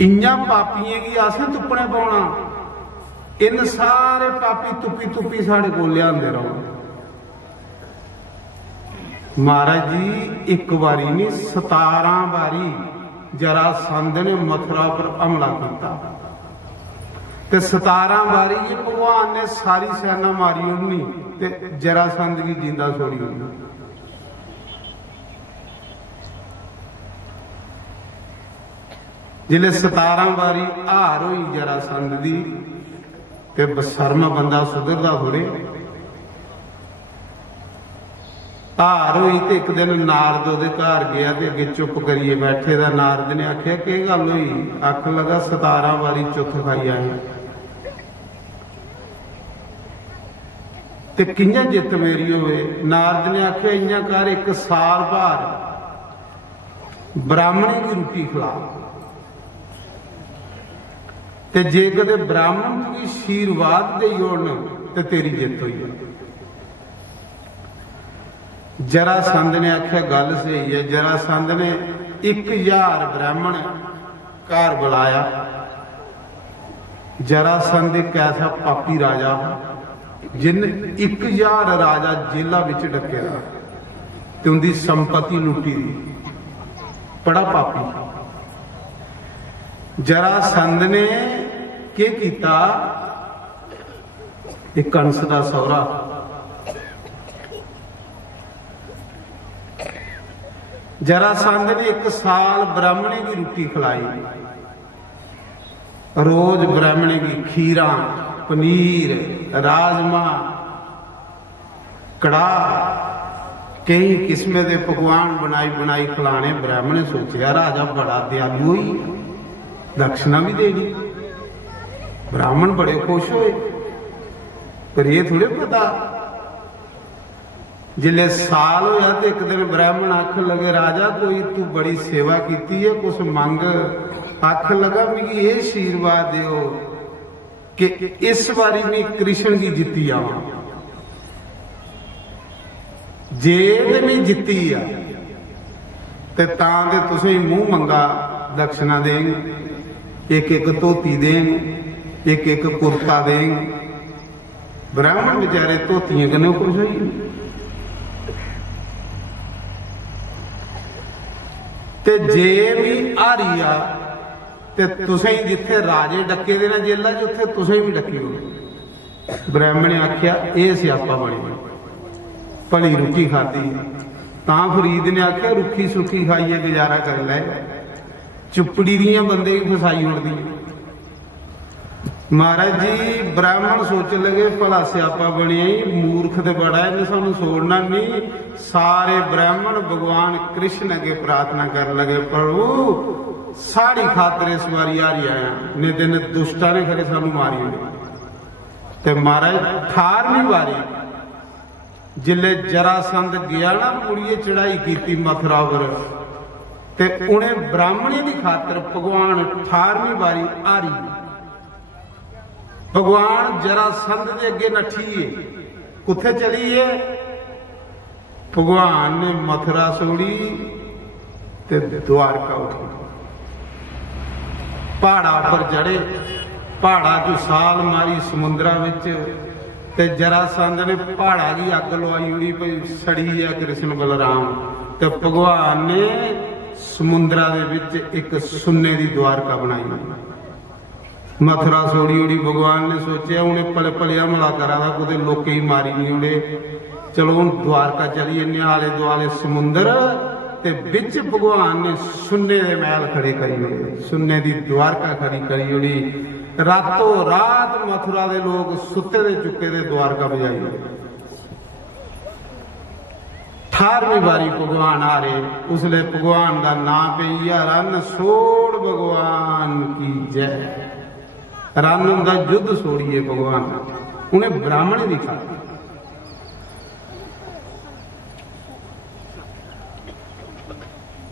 इन्ना पापियां की असें तुप्पने पाना, इन सारे पापी तुप्पी तुप्पी साढ़े को लियाते रहो। महाराज जी एक बारी नहीं 17 बारी जरासंध ने मथुरा पर हमला किया, ते 17 बारी भगवान ने सारी सेना मारी उड़नी ते जरासंध की जिंदा छोड़ी उड़नी। जिले 17 बारी हार हुई जरासंध दी ते बशर्मा बंदा सुधरदा थोड़े। हार हुई तो एक दिन नारद उहदे घर गया ते अगे चुप करिए बैठे दा। नारद ने आख्या की गल हुई? आख लगा 17 बारी चुथ खाई आए ते किंजा जित मेरी होवे। नारद ने आख्या इं कर, एक साल भर ब्राह्मणी की रोटी खिला, ते जे कदे ब्राह्मण की आशीर्वाद दे होण ते तेरी जित हुई। जरासंध ने आख्या गल सही है। जरासंध ने 1000 ब्राह्मण घर बुलाया। जरासंध एक ऐसा पापी राजा जिन 1000 राजा जेलों विच डके ते उनकी संपत्ति लुटी दी। बड़ा पापी। जरासंध ने क्या किया? एक कंस का सौरा जरासंध ने 1 साल ब्राह्मणे की रोटी खिलाई। रोज ब्राह्मणे की खीरा, पनीर, राजमा, कड़ाह, कई किस्म के पकवान बनाई बनाई खिलाने। ब्राह्मण ने सोचा राजा बड़ा दयालु ही, दक्षिणा भी देगी। ब्राह्मण बड़े खुश हुए, पर ये थोड़े पता जिले साल होया तो एक दिन ब्राह्मण आख लगे राजा कोई तू बड़ी सेवा की है, कुछ मंग। आख लगा मिगी ये आशीर्वाद दियो कि इस बारी मैं कृष्ण की जित्ती आवा। जे मैं जित्ती आ ते तुसीं मूँह मंगा दक्षिणा देंगे, एक एक धोती देंगे, एक एक कुर्ता देंगे। ब्राह्मण बेचारे धोतियां कन्ने खुश होई। ते जे भी हारी आ ते तुसीं जिथे राजे डके दे ना जेलां च उत्थे तुसीं भी डकी हो। ब्राह्मण ने आख्या ये स्यापा बनी भली रुखी खाधी। तां फरीद ने आख्या रुखी सुखी खाइए गुजारा कर लै, चुपड़ी दियां बंदे की फसाई उड़दी। महाराज जी ब्राह्मण सोच लगे भला स्यापा बनिया, मूर्ख तो बड़ा है, सानू छोड़ना नहीं। सारे ब्राह्मण भगवान कृष्ण अगे प्रार्थना कर लगे, प्रभु साड़ी खातर इस बारी हारी आया, ने दिन दुष्टा ने खरे सानू मारी। ते महाराज 18वीं बारी जिले जरासंध गया ना, मुड़िए चढ़ाई की मथुरा पर, ते उन्हें ब्राह्मणी की खातर भगवान 18वीं बारी हारी। भगवान जरासंध के अगे नठीए, कुत्थे चलीए? भगवान ने मथुरा छोड़ी ते द्वारका उठी। पहाड़ा पर चढ़े, पहाड़ा जो साल मारी समुद्रा विच, ते जरासंध ने पहाड़ा की अग लवाई उड़ी पई सड़ी है कृष्ण बलराम। ते भगवान ने समुद्रा दे विच एक सुन्ने की द्वारका बनाई। मथुरा छोड़ी उड़ी। भगवान ने सोचा उन्हें पले पले हमला करा था, कुछ लोग ही मारी नहीं उड़े। चलो हूँ द्वारका चली जन्ने, आले दुआले समुंदर ते बिच भगवान ने सुन्ने दे महल खड़े करी उड़े, सुन्ने की द्वारका खड़ी करी उड़ी। रातों रात मथुरा दे लोग सुते दे चुके दे द्वारका बजाई। 18वीं बारी भगवान आ रहे, उसले भगवान का नाम पे रन सोड़ भगवान की जय। रन का युद्ध छोड़िए भगवान, उन्हें ब्राह्मण नहीं खा।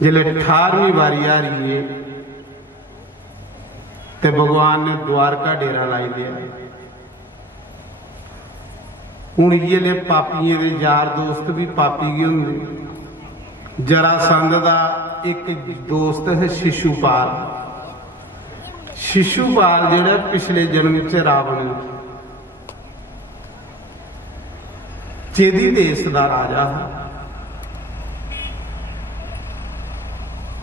जिले 18वीं बारी आ रही है ते भगवान ने द्वारका डेरा लाई दिया। हूँ ये पापियों के यार दोस्त भी पापी ही होंगे। जरासंध का एक दोस्त है शिशुपाल, शिशुपाल जिहड़ा पिछले जन्म च रावण चेदी देश का राजा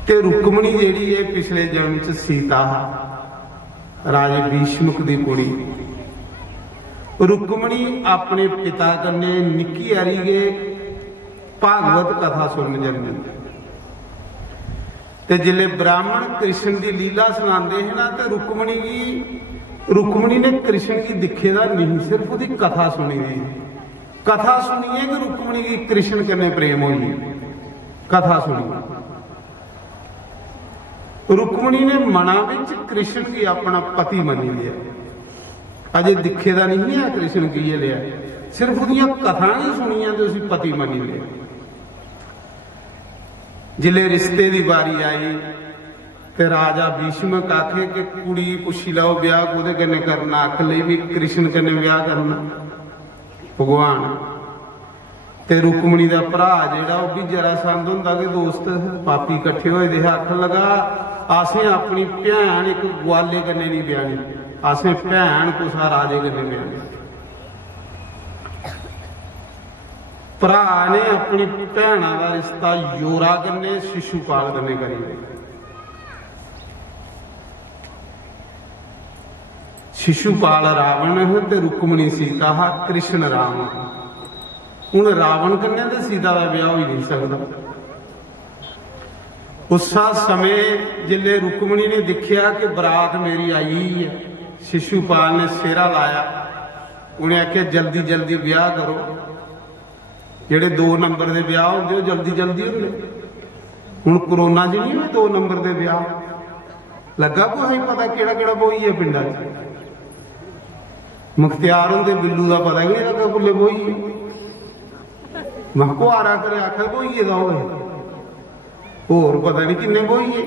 ते रुक्मणी जिहड़ी है पिछले जन्म च सीता राजे भीष्मक दी कुड़ी। रुक्मणी अपने पिता कन्ने निक्की हारी गए भागवत कथा सुन जन्मी ते जिले ब्राह्मण कृष्ण की लीला सुनाते हैं ना तो रुक्मणी ने कृष्ण की दिखे दा नहीं सिर्फ उसकी कथा सुनी दी। कथा सुनिए कि रुक्मणी की कृष्ण कन्ने प्रेम हुई कथा सुनी। रुक्मणी ने मना विच कृष्ण की अपना पति मनी लिया। अजे दिखे दा नहीं है कृष्ण की ये लिया सिर्फ उसदियां कथा ही सुनिया तो उसी पति मनी लिया। जिले रिश्ते की बारी आई ते राजा भीष्मक आखे कि कुड़ी पुछी लो ब्याह कोदे कन्ने करना आख लई भी कृष्ण कन्ने ब्याह करना भगवान ते रुक्मणी दा भरा जिहड़ा वो भी जरासंध हुंदा कि दोस्त पापी इकट्ठे होए दे आख लगा असें अपनी भैन एक ग्वाले कन्ने नहीं ब्याहनी असें भैन कुसा राजे कन्ने ब्याहनी। भरा ने अपनी भैन का रिश्ता योरा कन्ने शिशुपाल कन्ने करी। शिशुपाल रावण ते रुक्मणी सीता कृष्ण राम। हुण रावण कन्ने ते सीता का ब्याह हो ही नहीं सकता। उस समय जिले रुक्मणी ने देखा कि बरात मेरी आई है शिशुपाल ने सेरा लाया उन्हें आख्या जल्दी जल्दी ब्याह करो। जेडे 2 नंबर के ब्याह होंगे जल्दी जल्दी होंगे। हुण कोरोना च नहीं 2 नंबर के ब्याह लगा कोई पता केड़ा केड़ा बोई है पिंडा मुख्तियार होंगे बिल्लू का पता ही नहीं लगा कुल्ले बोई है मकुआरा करे आखिर बोईए का होर पता नहीं किन्ने बोईए।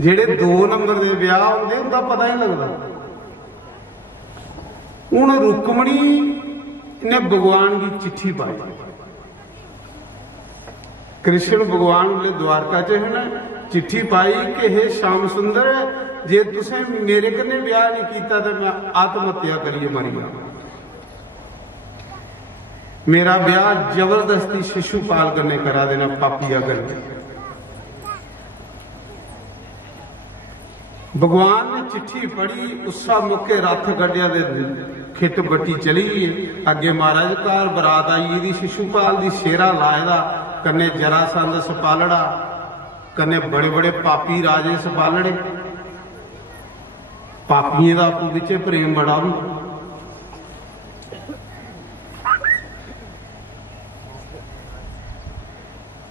जेडे 2 नंबर के ब्याह होंगे उनका पता ही लगता। हुण रुक्मणी ने भगवान की चिट्ठी पाई। कृष्ण भगवान बोले द्वारका च है ना चिट्ठी पाई कि हे श्याम सुंदर जे तुसें मेरे कन्ने ब्याह नहीं किया तो मैं आत्महत्या करिए मरी गया। मेरा ब्याह जबरदस्ती शिशुपाल कन्ने करा देना पापिया करके। भगवान ने चिट्ठी पढ़ी उसा मौके रथ गड्डिया दे खिट बट्टी चली अगे महाराज घर बरात आई यदी शिशुपाल दी शेरा लाएदा कन्ने जरासंध सपालड़ा कन्ने बड़े बड़े पापी राजे सपालड़े। पापियों का आपू बिचे प्रेम बड़ा हुंदा।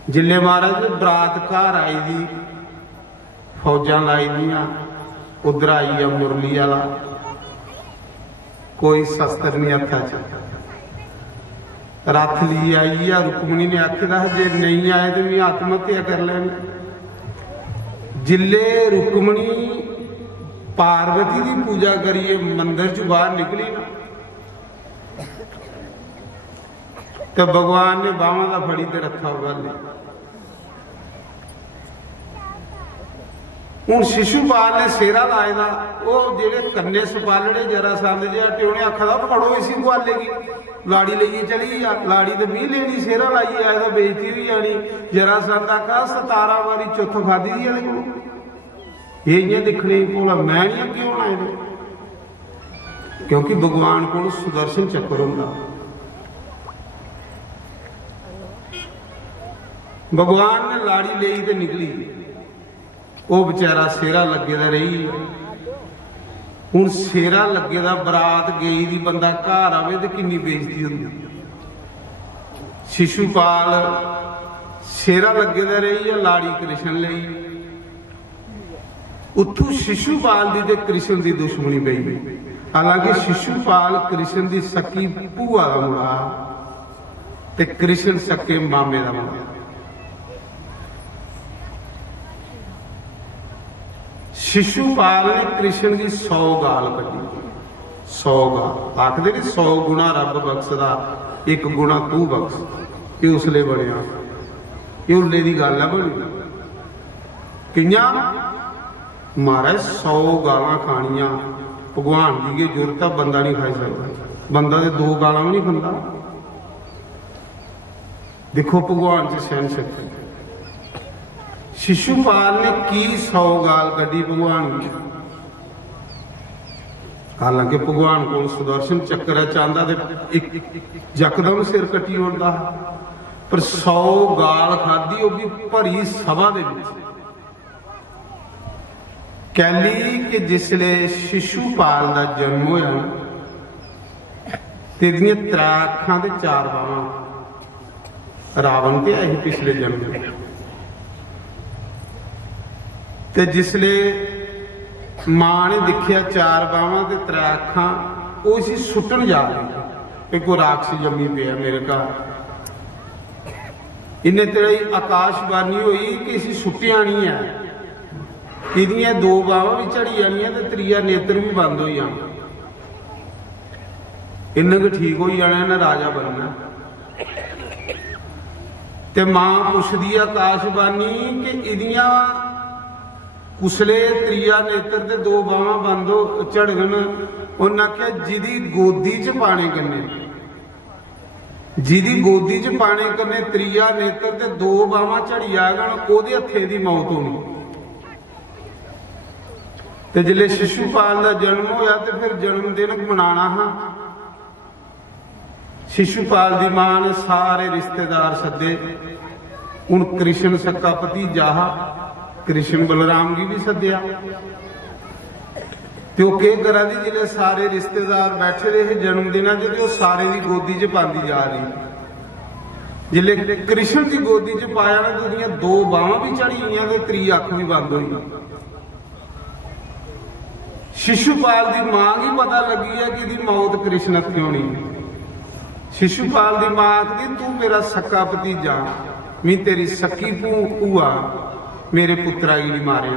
जिले महाराज बरात घर आई दी फौजा लाई दियां उधर आई है मुरली वाला कोई शस्त्र नहीं हथा च रथ ली आई है। रुक्मणी ने आखिदा जे नहीं आए तो भी आत्महत्या कर लेनी। जिले रुक्मणी पार्वती की पूजा करिए मंदिर चु बाहर निकली ना तो भगवान ने बावां का फड़ी ते रखा होगा। हुण शिशुपाल ने सेरा लाए दा वो जेडे कन्ने सपालड़े जरासंध जे हटे उन्हें आखा फड़ो इसी ग्वाले की लाड़ी लेइए चली लाड़ी तो 20 लेनी सेरा लाइए आए तो बेइज्जती भी आनी। जरासंध आखा 17 बारी चुथ खाधी दी है ये इं दिखने भोला मैं नहीं अगे होना है क्योंकि भगवान को सुदर्शन चक्र होंदा। भगवान ने लाड़ी ले तो निकली वो बेचारा सेरा लगे दा रही। हुण सेरा लगे दा बरात गई दी बंदा घर आवे तो कितनी बेइज्जती होंदी। शिशुपाल सेरा लगे दा रही है लाड़ी कृष्ण लई उत्थों शिशुपाल दी ते कृष्ण दी दुश्मनी पई। हालांकि शिशुपाल कृष्ण दी सकी भूआ का मुड़ा ते कृष्ण सके मामे का मुड़ा। शिशुपाल ने कृष्ण की 100 गाल कटी 100 गाल आखदे ने 100 गुणा रब बख्शदा 1 गुणा तू बख्श ये उसले बनया ये उल्ले की गल है बनी कियां महाराज 100 गालां खानियां भगवान की की जरूरत है, बंदा नहीं खाई सकता। बंदा तो 2 गालां भी नहीं खांदा। देखो भगवान च सहन शक्ति। शिशुपाल ने की 100 गाल कढ़ी भगवान की। हालांकि भगवान को सुदर्शन चक्र चाहता तो एक यकदम सिर कटी उड़ता, पर 100 गाल खाधी वो भी भरी सभा दे विच। कहली कि जिसले शिशुपाल का जन्म होया तेरियां 3 अखां ते 4 बावां, रावण ते आई पिछले जन्म ते जिसले मां ने दिखिया 4 बावां ते 3 अखां, वो इसी सुटन जा रही कि कोई राक्षस जमी पिया मेरे घर। इन्हें तेरी आकाशबाणी हुई कि इसी सुटिया नहीं है, इहदियां 2 बावां भी झड़ी जानियां ते 3 नेत्र भी बंद हो जाना, इन्हें को ठीक हो जाना, इन्हें राजा बनना। ते मां पुछदी आकाशबाणी कि इहदियां कुसले 3 नेत्र ते 2 बावां बंद हो झड़गन। उन्हें आख्या जिदी गोदी च पाने कन्ने, जिदी गोदी च पाने कन्ने 3 नेत्र ते 2 बावां झड़ी जागन, ओहदे हत्थे दी मौत होनी। ते जिले शिशुपाल का जन्म होया तो फिर जन्मदिन मनाना हा। शिशुपाल की मां ने सारे रिश्तेदार सदे। हुण कृष्ण सक्का भतीजा, कृष्ण बलराम जी भी सद्या। तो के करा दी जिले सारे रिश्तेदार बैठे रहे जन्मदिन जो सारे की गोदी च पाती जा रही। जिले कृष्ण की गोदी च पाया ना तो 2 बावां भी झड़ी हुई तो 3 अख भी बंद हुई। शिशुपाल की मां की पता लगी है कि इसकी मौत कृष्ण हत्थे होनी। शिशुपाल की मां आखदी तू मेरा सक्का भतीजा, मैं तेरी सक्की भूआ, मेरे पुत्रा की नहीं मारे।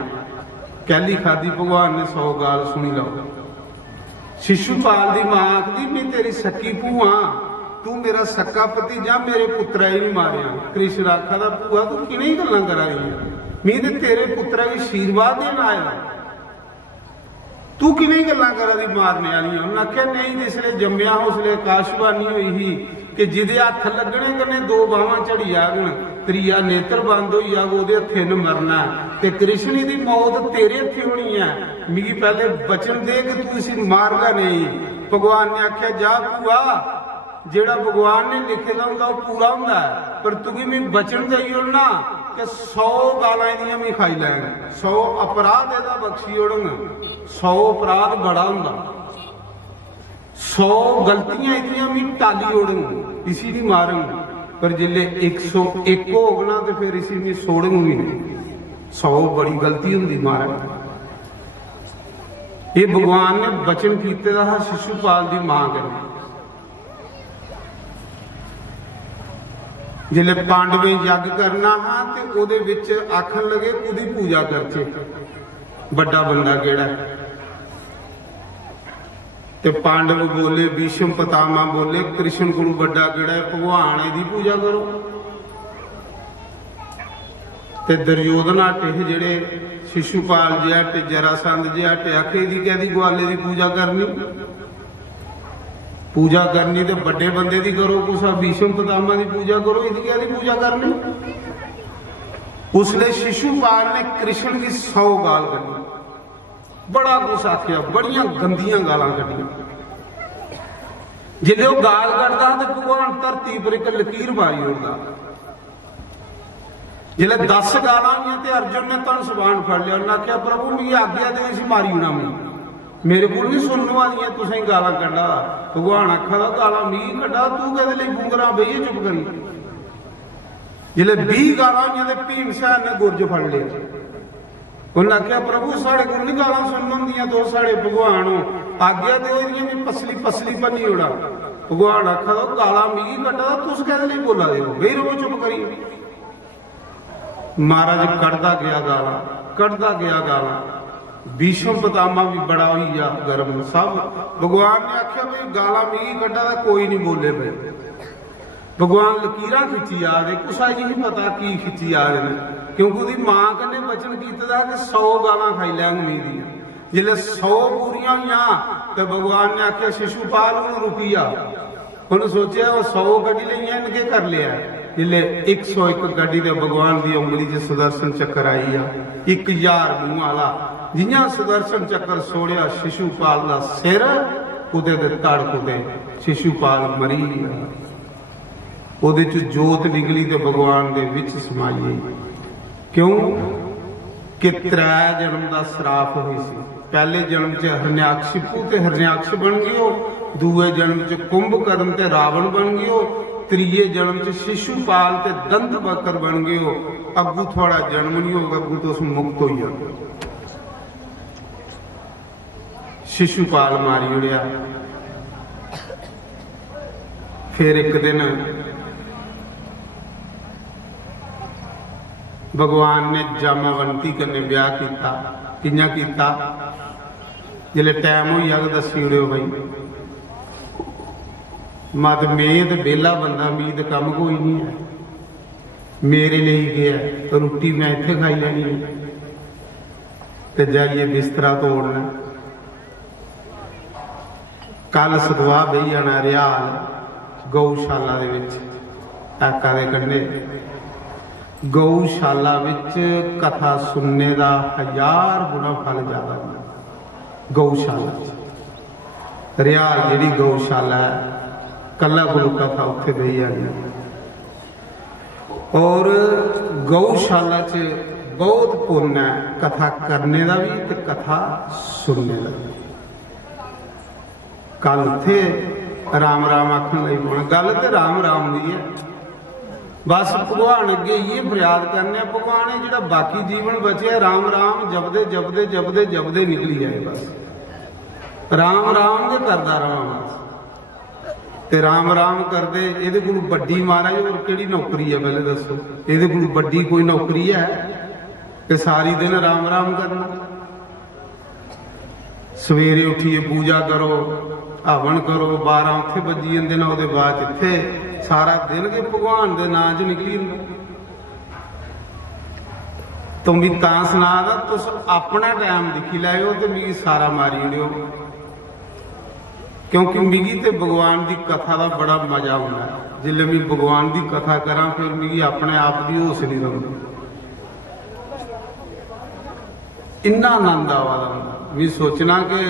कहली खादी भगवान ने 100 गाल सुनी लो। शिशुपाल की मां आखदी मैं तेरी सक्की भूआ, तू मेरा सक्का भतीजा, मेरे पुत्रा ही नहीं मारिया। कृष्ण आखदा भूआ तू किने गल्लां करा रही है, मैं तो तेरे पुत्रा की आशीर्वाद देना आया, तू किने गल्लां करा दी मारने वाली। उन्हें आख्या नहीं, जिसले जम्मिया उसले आकाशबाणी हुई ही कि जिदे हथ लगने कन्ने 2 बावां झड़ी जागन, 3 नेत्र बंद हो जाग, ओहदे हत्थे न मरना। ते कृष्ण की मौत तेरे हत्थे होनी है, मिगी पहले बचन दे कि तू इसी मारगा नहीं। भगवान ने आख्या जा भूआ, जेड़ा भगवान ने लिखे दा हुंदा पूरा हुंदा, पर तुगी मैं बचन देई ओड़ना कि 100 गालां इहदियां मैं खाई लैंगा, 100 अपराध इहदा बख्शी ओड़न। 100 अपराध बड़ा हुंदा, 100 गलतियां इहदियां मैं टाली ओड़न, इसी नहीं मारन। पर जिले 101 होगना तो फिर इसी में सोड़न भी नहीं। 100 बड़ी गलती हुंदी महाराज। ये भगवान ने बचन कीते दा शिशुपाल की मां कन्नै। जिले पांडवें यज्ञ करना हा ते ओदे विच आखन लगे ओदी पूजा करचे, बड़ा बंदा केड़ा है। ते पांडव बोले, भीष्म पितामह बोले कृष्ण को बड़ा केड़ा है, भगवान इहदी पूजा करो। ते दुर्योधन हटे जेड़े शिशुपाल जी हटे, जरासंध जी हटे, आखे दी कहदी ग्वाले की पूजा करनी, पूजा करनी तो बड़े बंदे की करो, कुछ भीष्म पितामह की पूजा करो, इसकी क्या पूजा करनी। उसने शिशुपाल ने कृष्ण की 100 गाल कढ़ी, बड़ा कुछ आख्या, बड़िया गंदियां गालां कढ़ियां। जिले वो गाल कढ़दा तो भगवान धरती पर एक लकीर मारी होगा। जिले 10 गालां हुई तो अर्जुन ने धन सबान फड़ लिया, उन्हें आख्या प्रभु मेरी आज्ञा दे, इसी मारी होना मेरे को नहीं सुनने वाली तुसें गालां कढ़ा। भगवान आखा गालां मी कढ़ा, तू कहदे लई बुंगरा बईए चुप करी। जिले 20 गालां हुई तो भीम सैन ने गुरज फड़ लिया, उन्हें आख्या प्रभु साढ़े को नहीं गालां सुनन होंदियां, तो साढ़े भगवान हो, आज्ञा दो मैं पसली पसली भनी उड़ा। भगवान आखा गालां मी कढ़ा, तुस कहदे लई बोला दे हो, बई रहो चुप करी। महाराज कढ़दा गया गालां, कढ़दा गया गालां। भीष्म पितामह भी बड़ा हुई जा गर्म, सब भगवान ने आख्या भाई गालां मी कढ़ा, कोई नहीं बोले भाई। भगवान लकीर खिंची आ रहे, कुछ अज नहीं पता की खिंची आ रहे हैं, क्योंकि उसकी मां कने वचन किया कि 100 गालां खाई लैंगे दी। जिले 100 पूरियां हुई तो भगवान ने आख्या शिशुपाल हूं रुकिया, उन्हें सोचा वो 100 कढ़ी लिया इनके कर लिया। जिले 101 कढ़ी तो भगवान की उंगली च सुदर्शन चक्कर आई आ, 1000 मूंह वाला। जियां सुदर्शन चक्कर सोड़िया शिशुपाल का सिर उदे ते तड़क उते शिशुपाल मरी। उहदे च जोत निकली तो भगवान दे विच समाई गई। क्यों कि 3 जन्म का श्राप हुई सी। पहले जन्म च हरण्याकशिपु ते हरण्याक्ष बन गयो, दूए जन्म च कुंभकर्ण ते रावण बन गयो, त्रीए जन्म च शिशुपाल ते दंत वक्र बन गयो। अगू थोड़ा जन्म नहीं होगा, अगू तो उस मुक्त हो जाएगा। शिशुपाल मारी उड़िया। फिर एक दिन भगवान ने जामावंती कन्ने ब्याह किया। कियां किया? जिले टाइम हो जाग दसी उड़ियो भाई, मत मेद बेला बंदा मीद कम कोई नहीं है, मेरे लिए गया तो रोटी मैं इत्थे खाई लैनी है, ते जाइए बिस्तरा तोड़ना। कल सदवा बही जाना रियाल गौशाला दे विच, टाका दे कंढे गौशाला विच कथा सुनने का 1000 गुना फल ज्यादा। गौशाला रियाल जी गौशाला है, कला गुरु कथा उत्थे बही जानी। और गौशाला च बहुत पुण्य है, कथा करने का भी ते कथा सुनने का भी। कल उत्थे राम राम आखन लगी पौना। गल तो राम राम की है, बस भगवान अगे ये फरियाद करने, भगवान है जो बाकी जीवन बचे राम राम जपदे जपदे जपदे जपदे निकली जाए, बस राम राम के करदा रहा बस। ते राम राम करदे इहदे कोल बड्डी महाराज और किहड़ी नौकरी है? पहले दसो, इहदे कोल बड्डी कोई नौकरी है कि सारी दिन राम राम करना? सवेरे उठिए पूजा करो, हवन करो, 12 उत्थे बजी जाते ने, उसके बाद इत्थे सारा दिन के भगवान के नाम च निकली जाता। तुम भी तां सुना दा, तुस अपना टाइम दिखी लाओ तो मिगी सारा मारी उड़ियो, क्योंकि मिगी ते भगवान की कथा का बड़ा मजा आता है। जिले मैं भगवान की कथा करा फिर मिगी अपने आप की होश नहीं आती, इन्ना आनंद आवा भी सोचना कि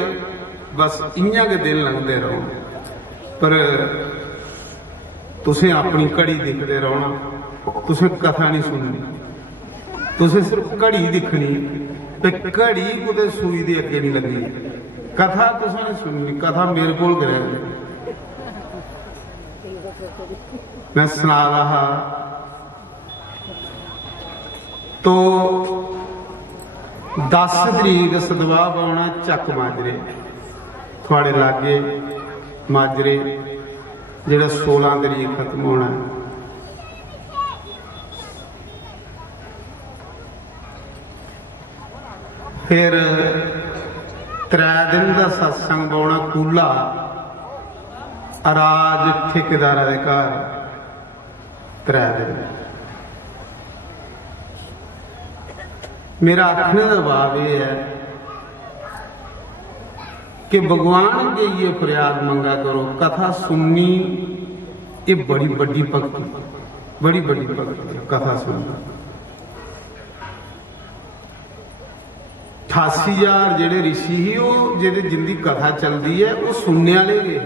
बस इयां के दिन लगते रहो। पर तुसें अपनी घड़ी दिखते रहना, तुसें कथा नहीं सुननी, तुसें सिर्फ घड़ी दिखनी। घड़ी कुछ सूई के अगे नहीं लगी, कथा तुसें नहीं सुननी। कथा मेरे को मैं सुना रहा तो 10 तरीक सदवा पाना चक माजरे थोड़े लागे माजरे, जेड़ा 16 तरीक खत्म होना। फिर 3 दिन का सत्संग पाना कूला अराज ठेकेदार के घर। 3 दिन मेरा आखने का भाव यह है कि भगवान के ये फरियाद मंगा करो, कथा सुननी ये बड़ी बड़ी भक्ति, बड़ी बड़ी भक्ति कथा सुनना। 88,000 जेडे ऋषि ही वो जेडे जिंदी कथा चलती है वो सुनने वाले गए।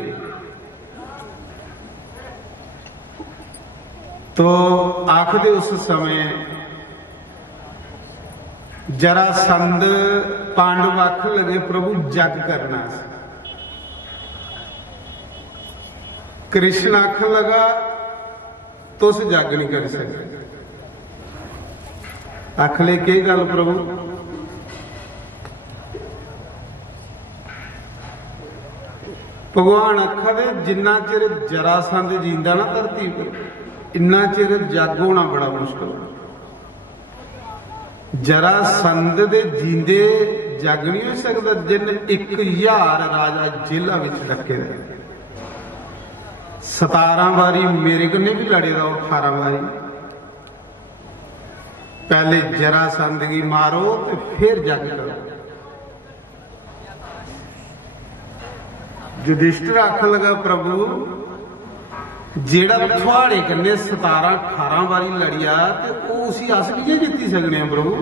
तो आखदे उस समय जरासंध पांडव आख लगे प्रभु जग करना। कृष्ण आख लगा तुस जग नहीं कर सकते। आख ले के गल प्रभु? भगवान आखा दे जिन्ना चिर जरासंध जींदा ना धरती पर, इन्ना चिर जग होना बड़ा मुश्किल है। जरासंध दे जींदे जग नहीं हो सकता, जिन 1000 राजा जेलों में रखे 17 वारी मेरे कन्ने भी लड़े दा 18 वारी। पहले जरासंध की मारो तो फिर जग करो। युधिष्ठिर आखन लगा प्रभु जेड़ा थोड़े कन्ने 17-18 वारी लड़िया तो उसी अस किए जीती सकने हैं प्रभु।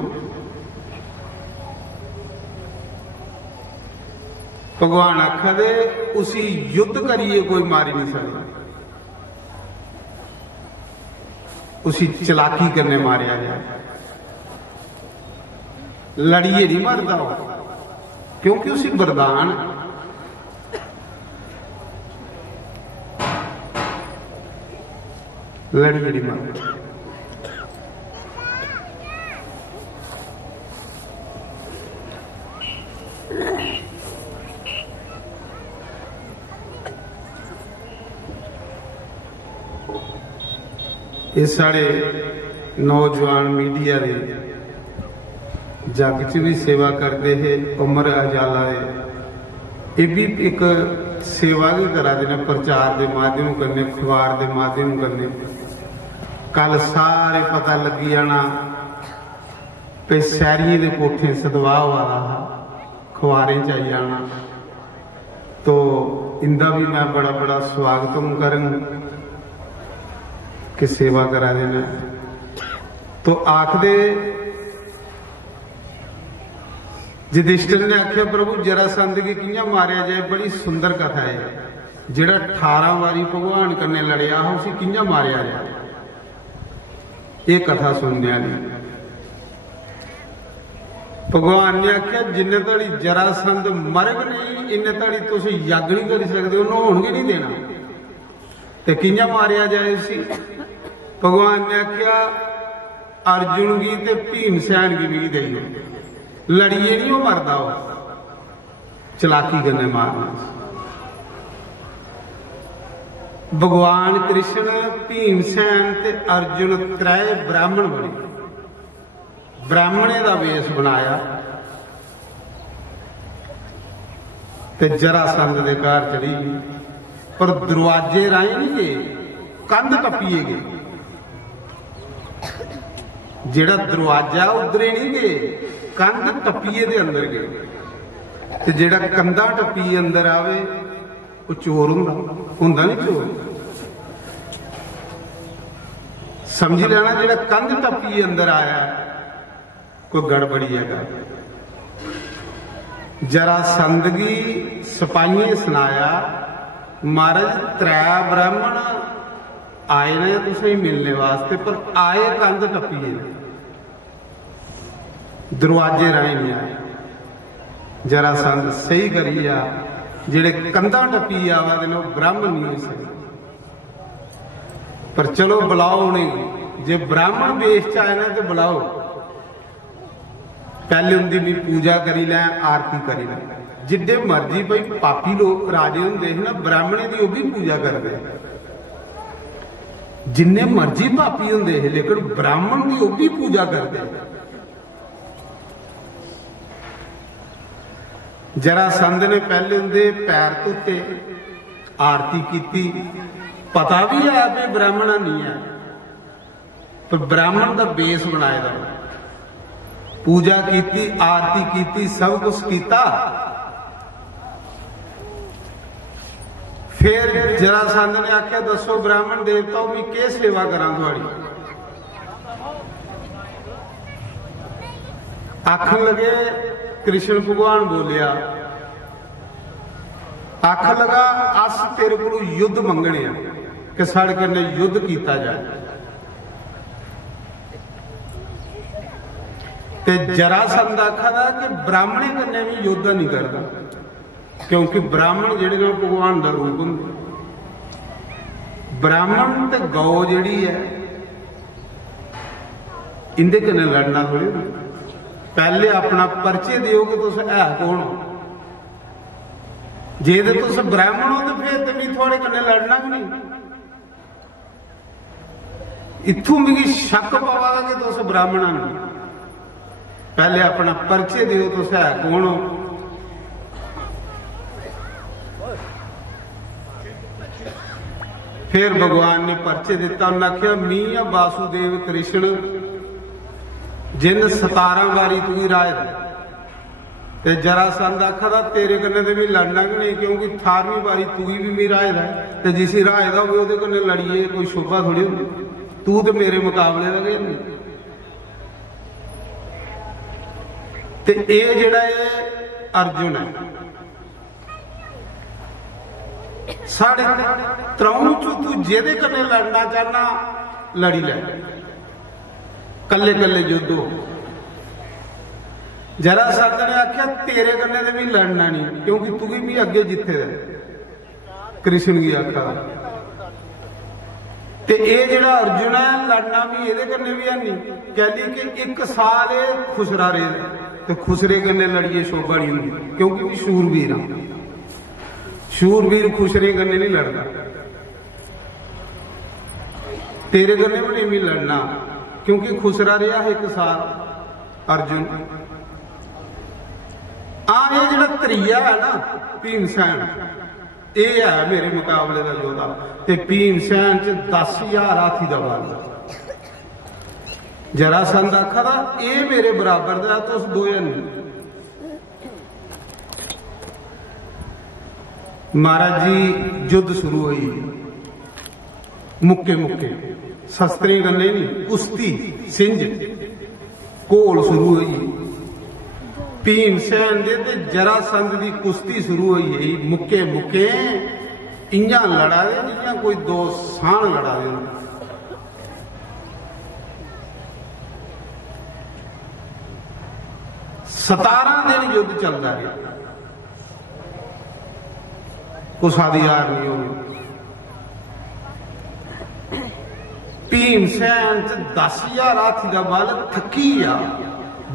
भगवान आखदे उसी युद्ध करिए कोई मारी नहीं सकता, उसी चलाकी करने मारिया गया। लड़िए नहीं मरदा क्योंकि उसी वरदान लड़िए नहीं मरदा। ये साढ़े नौजवान मीडिया दे जग च भी सेवा करते हैं। उमर अजाला ये भी एक सेवा भी करा देने, प्रचार के माध्यम करने, अखबार के माध्यम करने। कल सारे पता लगी जाना पे सैरिये के कोठे सदवाह वाला अखबारें च आई जाना। तो इनका भी मैं बड़ा बड़ा स्वागत करूँ कि सेवा करा देना। तो आखदे युधिष्ठिर ने आख्या प्रभु जरासंध की कियां मारिया जाए, बड़ी सुंदर कथा है। जेड़ा 18 वारी भगवान कन्ने लड़िया उसी कियां मारिया जाए, ये कथा सुनने नहीं। भगवान ने आख्या जिन्ने तड़ी जरासंध मरग नहीं इन्ने तड़ी तुम यज्ञ नहीं कर सकते, उन्होंने होने नहीं देना। तो कियां मारिया जाए उसी? भगवान ने आख्या अर्जुन की ते भीमसेन की भी दई लड़िए नहीं वो मरदा, हो चलाकी करने मारना। भगवान कृष्ण भीमसेन ते अर्जुन त्रै ब्राह्मण बने, ब्राह्मणे का वेश बनाया ते जरासंध के घर चली गई। पर दरवाजे राही नहीं गए, कंध टप्पीए गए। जेड़ा दरवाजा उधरे नहीं गए, कंध टप्पीए दे अंदर गए। ते जेड़ा कंधा टप्पीए अंदर आवे वो चोर हुंदा नहीं चोर। समझ लेना जेड़ा कंध टप्पीए अंदर आया कोई गड़बड़ी है। जरासंध की सिपाहियें सुनाया महाराज 3 ब्राह्मण आए ने तुसें मिलने वास्ते, पर आए कंध टप्पीए दरवाजे राही नहीं आए। जरासंध सही करी आ, जेड़े कंधा टप्पी आवा दे ब्राह्मण नहीं हो सकते। पर चलो बुलाओ उन्हें, जे ब्राह्मण वेश च आए ना तो बुलाओ। पहले उनकी भी पूजा करी लै, आरती करी लै। जिड्डे मर्जी भाई पापी लोग राजे होंदे ना, ब्राह्मणे की भी पूजा करते, जिन्ने मर्जी पापी होंदे लेकिन ब्राह्मण की भी पूजा करते। जरासंध ने पहले उनके पैर धोते, आरती की, पता भी है कि ब्राह्मण नहीं है, पर ब्राह्मण का बेस बनाया, पूजा की, आरती की, सब कुछ किया। फिर जरासंध ने आख्या दसो ब्राह्मण देवताओं भी के सेवा करा थोड़ी। आखन लगे कृष्ण भगवान बोलिया, आख लगा अस तेरे को युद्ध मंगने कि साढ़े कन्ने युद्ध किया जाए। ते जरासंध आखदा कि ब्राह्मणे कन्ने भी युद्ध नहीं करता, क्योंकि ब्राह्मण जेड़े ने भगवान का रूप होंगे। ब्राह्मण ते गौ जिहड़ी है इंदे कन्ने लड़ना थोड़ी। पहले अपना परिचय दिओ कि तुस है कौन हो। जे तुस ब्राह्मण हो तो फिर तुम थोड़े कन्ने लड़ना भी नहीं। इत्थों मिगी शक पवा कि तुस ब्राह्मण हो। पहले अपना परिचय दिओ तुस है कौन हो। फिर भगवान ने परचे दिता, उन्हें आख्या मीया वासुदेव कृष्ण जिन 17 वारी तू ही राज ते जरासंध आखा तेरे कन्ने ते भी लड़ना कि नहीं, क्योंकि 18वीं वारी तू ही भी मेरा है ते जिस राज का होवे उहदे कन्ने लड़िए कोई शोभा थोड़ी होंदी, तू तो मेरे मुकाबले दा गया नहीं। ते ये जिहड़ा अर्जुन है साढ़े त्रौं चो तू जेदे कन्ने लड़ना चाहना लड़ी लै, कल्ले कल्ले युद्ध हो। जरासंध ने आख्या तेरे कन्ने ते भी लड़ना नहीं, क्योंकि तू भी अगे जिथे है कृष्ण की आखा। ते ये जिहड़ा अर्जुन है लड़ना भी ये कन्ने भी है नहीं, कहली कि 1 साल खुसरा रहे तो खुसरे कन्ने लड़िए शोभा नहीं होंगी, क्योंकि शूरवीर हाँ, शूरवीर खुसरे कन्ने नहीं लड़ता। तेरे कन्ने भी नहीं लड़ना, क्योंकि खुसरा रहा 1 साल अर्जुन। ये जिहड़ा त्रीया है ना भीमसैन, ये है मेरे मुकाबले का योद्धा। ते भीमसैन च 10,000 हाथी का बल। जरासंध आखा था ये मेरे बराबर का, तुस 2 नहीं। महाराज जी युद्ध शुरू हुई, मुक्के मुक्के शस्त्रें गन्ने नहीं, कुश्ती सिंज घोल शुरू हुई। भीमसैन दे ते जरासंध की कुश्ती शुरू हुई, मुक्के मुक्के इं लड़ा दे जियां कोई 2 साण लड़ा दे। 17 दिन युद्ध चलता रहा, कुसा दी हार नहीं होगी। भीमसैन च 10,000 हाथी का बल, थकी आ।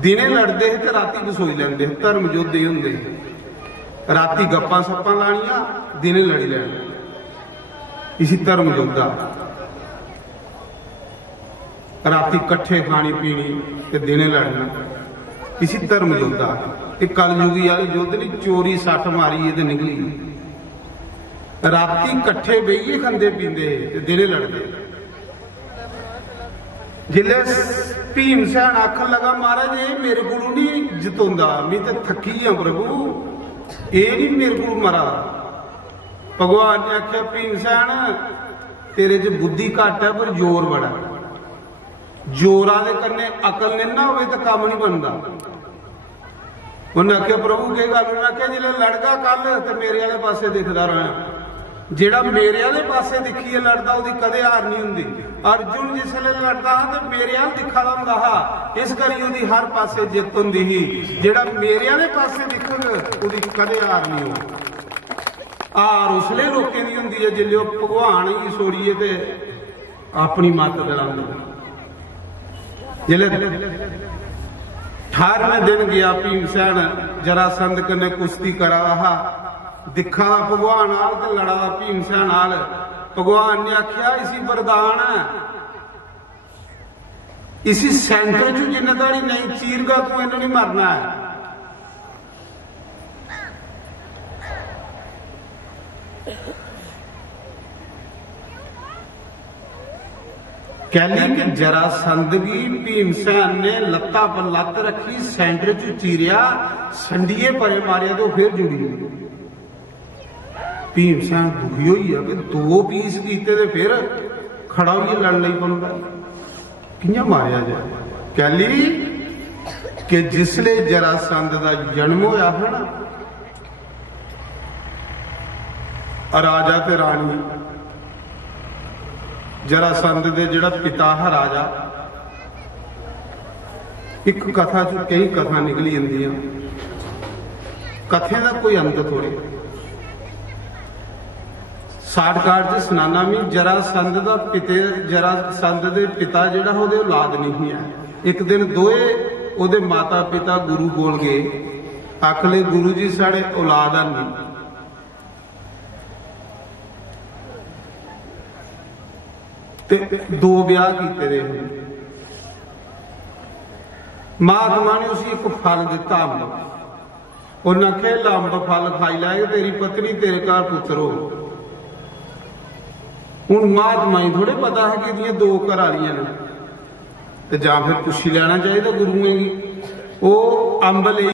दिने लड़ते है तो राती बसोई लेंदे, धर्म युद्ध ही होंदे। राती गप्पां सप्पां लानियां, दिने लड़ी लैना, इसी धर्म युद्ध आ। राती कट्ठे खानी पीनी ते दिने लड़ना, इसी धर्म युद्ध आ। कलयुगी वाले युद्ध नहीं, चोरी सट मारी ते निकली। राती कट्ठे बेहिए खंदे पींदे ते दिने लड़दे। जिले भीमसैन आखन लगा महाराज ये मेरे को नहीं जितोंदा, मैं तो थकी हाँ प्रभु, ये नहीं मेरे को मरा। भगवान ने आख्या भीमसैन तेरे च बुद्धि घट है पर जोर बड़ा, जोरा दे कन्ने अकल नहीं ना होवे तो काम नहीं बनता। उन्हें आख्या प्रभु के गल, उन्हें आख्या जिले लड़गा कल तो मेरे वाले पासे दिखदा रहा, जेड़ा मेरे वाले पासे दिखिए लड़दा उहदी कदे हार नहीं हुंदी। अर्जुन जिसले लड़दा तो मेरे वाल दिखा हुंदा हा, इस करी उहदी हर पासे जित हुंदी ही। जेड़ा मेरे वाले पासे दिखग उहदी कदे हार नहीं होगी। हार उसले लोकें दी हुंदी है जिल्ले ओह भगवान ही सोड़िए ते अपनी मत दलांदे। जिले 18वें दिन गया भीमसैन जरासंध कन्ने कुश्ती करा रहा, दिखा भगवान आल ते लड़ा भीमसैन आल। भगवान ने आख्या इसी वरदान है, इसी सेंटर चू जिन्ने दाड़ी नहीं चीरगा तू इन्हें नहीं मरना है। कहली कि जरासंध की भीमसैन ने लत्ता पर लत्त रखी, सेंटर चू चीरिया, संडिये परे मारिया तो फिर जुड़ी हुई। भीमसैन दुखी हुई है कि 2 पीस कीते ते फिर खड़ा होइए लड़ लई पौंदा, कियां मारिया जाए। कहली कि जिसले जरासंध का जन्म होया है ना, राजा ते रानी, जरासंध दे जिहड़ा पिता है राजा, एक कथा चो कई कथा निकली जांदियां, कथे का कोई अंत थोड़े। शार्टकट च सुनाना भी, जरासंध दा जरासंध दे पिता जिहड़ा ओहदे औलाद नहीं है। एक दिन दोए ओहदे माता पिता गुरु कोल गए, आखले गुरु जी साढ़े औलाद नहीं, ते 2 ब्याह कीते रहे। महात्मा ने उसी एक फल दिता अम्ब, उन्हें आख्या अम्ब फल खाई लै, तेरी पत्नी तेरे घर पुत्र हो। ਹੁਣ ਮਹਾਤਮਾ ਹੀ ਥੋੜੇ ਪਤਾ ਹੈ ਕਿ ਇਹਦੀਆਂ 2 ਘਰ ਵਾਲੀਆਂ ਨੇ, ਤੇ ਜਾਂ ਫਿਰ ਪੁੱਛੀ ਲੈਣਾ ਚਾਹੀਦਾ ਗੁਰੂਆਂ ਦੀ। ਉਹ ਅੰਬ ਲਈ